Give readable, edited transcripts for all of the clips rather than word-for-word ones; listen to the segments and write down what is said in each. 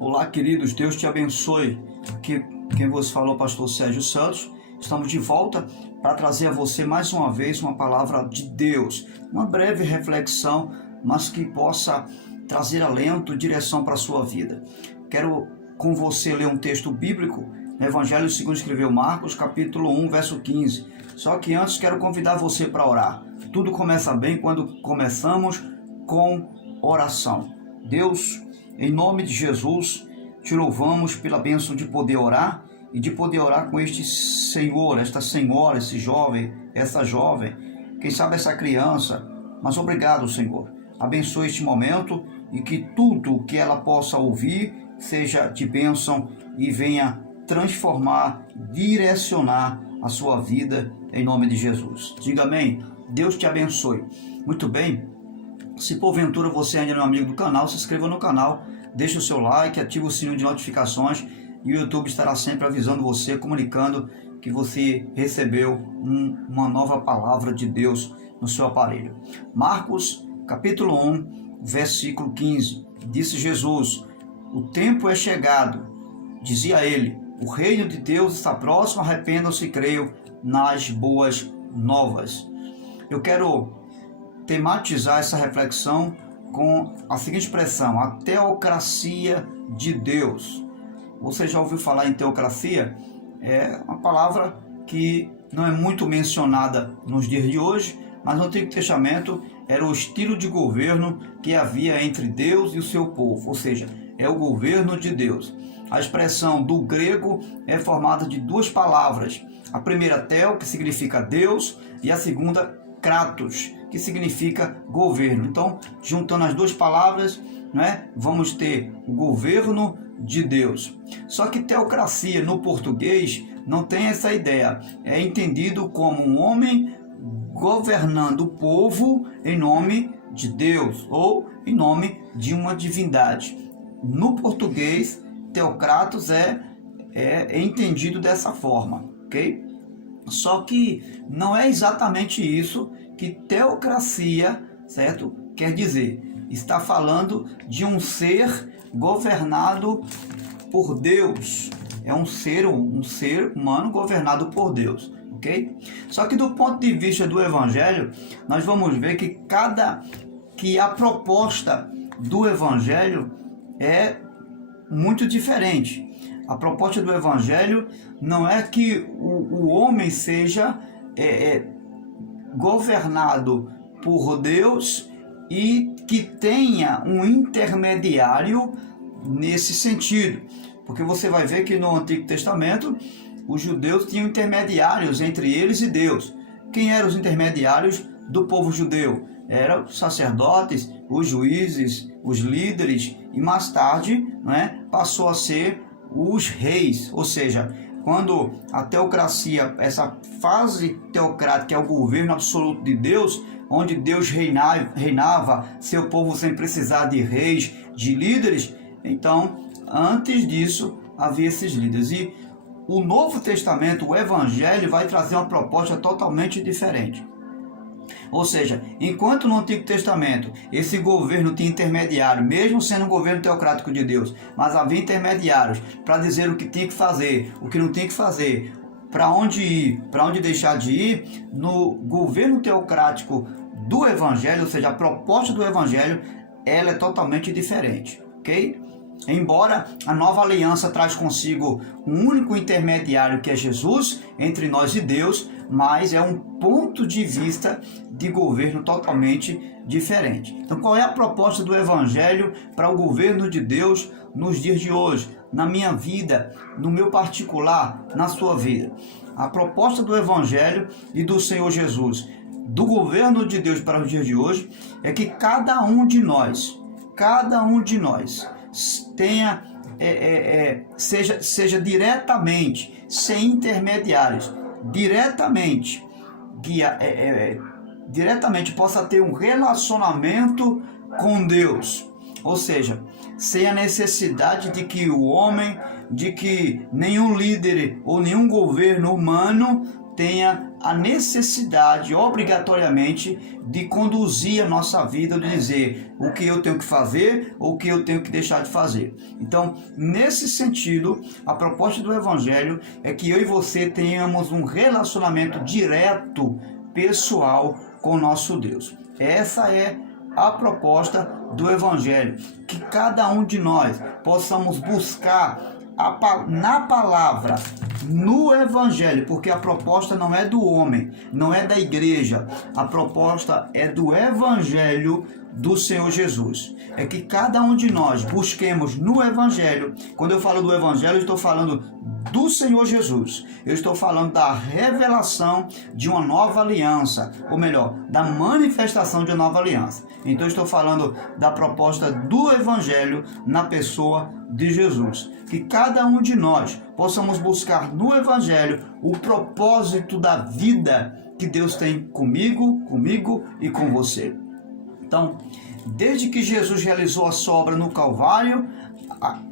Olá, queridos, Deus te abençoe. Aqui quem vos falou, pastor Sérgio Santos. Estamos de volta para trazer a você mais uma vez uma palavra de Deus, uma breve reflexão, mas que possa trazer alento, direção para a sua vida. Quero com você ler um texto bíblico no Evangelho segundo escreveu Marcos, capítulo 1, verso 15. Só que antes quero convidar você para orar. Tudo começa bem quando começamos com oração. Deus, em nome de Jesus, te louvamos pela bênção de poder orar e de poder orar com este Senhor, esta senhora, esse jovem, essa jovem, quem sabe essa criança. Mas obrigado, Senhor. Abençoe este momento e que tudo que ela possa ouvir seja de bênção e venha transformar, direcionar a sua vida em nome de Jesus. Diga amém. Deus te abençoe. Muito bem. Se porventura você ainda não é amigo do canal, se inscreva no canal, deixe o seu like, ative o sininho de notificações e o YouTube estará sempre avisando você, comunicando que você recebeu uma nova palavra de Deus no seu aparelho. Marcos, capítulo 1, versículo 15. Disse Jesus: o tempo é chegado, dizia ele, o reino de Deus está próximo, arrependam-se e creiam nas boas novas. Eu quero tematizar essa reflexão com a seguinte expressão: a teocracia de Deus. Você já ouviu falar em teocracia? É uma palavra que não é muito mencionada nos dias de hoje, mas no Antigo Testamento era o estilo de governo que havia entre Deus e o seu povo, ou seja, é o governo de Deus. A expressão do grego é formada de duas palavras. A primeira, teo, que significa Deus, e a segunda, kratos, que significa governo. Então, juntando as duas palavras, vamos ter o governo de Deus. Só que teocracia no português não tem essa ideia. É entendido como um homem governando o povo em nome de Deus ou em nome de uma divindade. No português, teocratos é entendido dessa forma, ok? Só que não é exatamente isso que teocracia, certo, quer dizer. Está falando de um ser governado por Deus. É um ser humano governado por Deus, ok? Só que do ponto de vista do Evangelho, nós vamos ver que a proposta do Evangelho é muito diferente. A proposta do Evangelho não é que o homem seja governado por Deus e que tenha um intermediário nesse sentido. Porque você vai ver que no Antigo Testamento os judeus tinham intermediários entre eles e Deus. Quem eram os intermediários do povo judeu? Eram os sacerdotes, os juízes, os líderes e mais tarde passou a ser os reis. Ou seja, quando a teocracia, essa fase teocrática é o governo absoluto de Deus, onde Deus reinava seu povo sem precisar de reis, de líderes, então antes disso havia esses líderes. E o Novo Testamento, o Evangelho, vai trazer uma proposta totalmente diferente. Ou seja, enquanto no Antigo Testamento esse governo tinha intermediário, mesmo sendo um governo teocrático de Deus, mas havia intermediários para dizer o que tinha que fazer, o que não tinha que fazer, para onde ir, para onde deixar de ir, no governo teocrático do Evangelho, ou seja, a proposta do Evangelho, ela é totalmente diferente, ok? Embora a nova aliança traz consigo um único intermediário que é Jesus, entre nós e Deus, mas é um ponto de vista de governo totalmente diferente. Então, qual é a proposta do Evangelho para o governo de Deus nos dias de hoje, na minha vida, no meu particular, na sua vida? A proposta do Evangelho e do Senhor Jesus, do governo de Deus para os dias de hoje, é que cada um de nós tenha, seja diretamente, sem intermediários, diretamente possa ter um relacionamento com Deus, ou seja, sem a necessidade de que o homem, de que nenhum líder ou nenhum governo humano tenha a necessidade, obrigatoriamente, de conduzir a nossa vida, de dizer o que eu tenho que fazer ou o que eu tenho que deixar de fazer. Então, nesse sentido, a proposta do Evangelho é que eu e você tenhamos um relacionamento direto, pessoal, com o nosso Deus. Essa é a proposta do Evangelho, que cada um de nós possamos buscar na palavra, no Evangelho, porque a proposta não é do homem, não é da igreja, a proposta é do Evangelho do Senhor Jesus. É que cada um de nós busquemos no Evangelho. Quando eu falo do Evangelho, eu estou falando do Senhor Jesus. Eu estou falando da revelação de uma nova aliança, ou melhor, da manifestação de uma nova aliança. Então eu estou falando da proposta do Evangelho na pessoa de Jesus. Que cada um de nós possamos buscar no Evangelho o propósito da vida que Deus tem comigo e com você. Então, desde que Jesus realizou a sua obra no Calvário,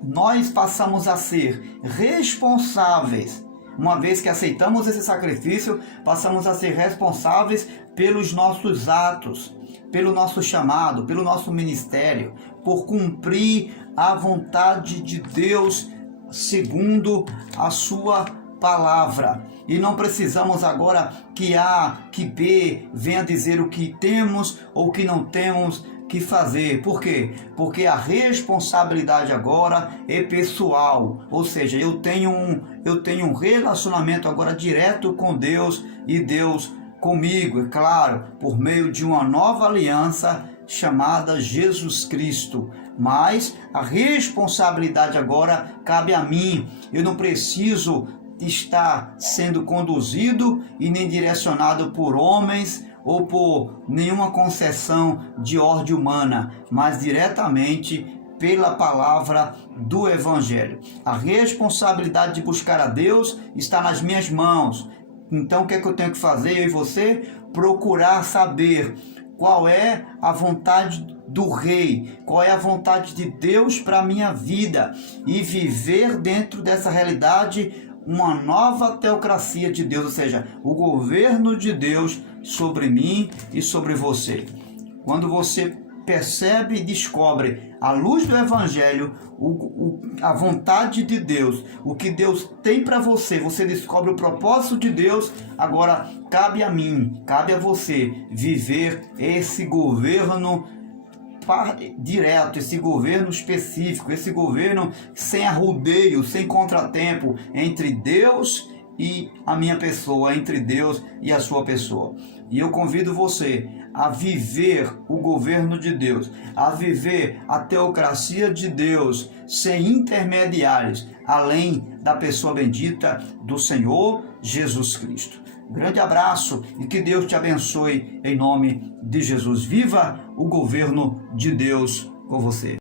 nós passamos a ser responsáveis. Uma vez que aceitamos esse sacrifício, passamos a ser responsáveis pelos nossos atos, pelo nosso chamado, pelo nosso ministério, por cumprir a vontade de Deus segundo a sua palavra. E não precisamos agora que A, que B venha dizer o que temos ou que não temos que fazer. Por quê? Porque a responsabilidade agora é pessoal, ou seja, eu tenho um relacionamento agora direto com Deus e Deus comigo, é claro, por meio de uma nova aliança chamada Jesus Cristo. Mas a responsabilidade agora cabe a mim. Eu não preciso estar sendo conduzido e nem direcionado por homens ou por nenhuma concessão de ordem humana, mas diretamente pela palavra do Evangelho. A responsabilidade de buscar a Deus está nas minhas mãos. Então o que é que eu tenho que fazer, eu e você? Procurar saber qual é a vontade do Rei, qual é a vontade de Deus para a minha vida e viver dentro dessa realidade uma nova teocracia de Deus, ou seja, o governo de Deus sobre mim e sobre você. Quando você percebe e descobre, à luz do Evangelho, a vontade de Deus, o que Deus tem para você, você descobre o propósito de Deus, agora cabe a mim, cabe a você viver esse governo direto, esse governo específico, esse governo sem arrudeio, sem contratempo entre Deus e a minha pessoa, entre Deus e a sua pessoa. E eu convido você a viver o governo de Deus, a viver a teocracia de Deus sem intermediários, além da pessoa bendita do Senhor Jesus Cristo. Grande abraço e que Deus te abençoe em nome de Jesus. Viva o governo de Deus com você.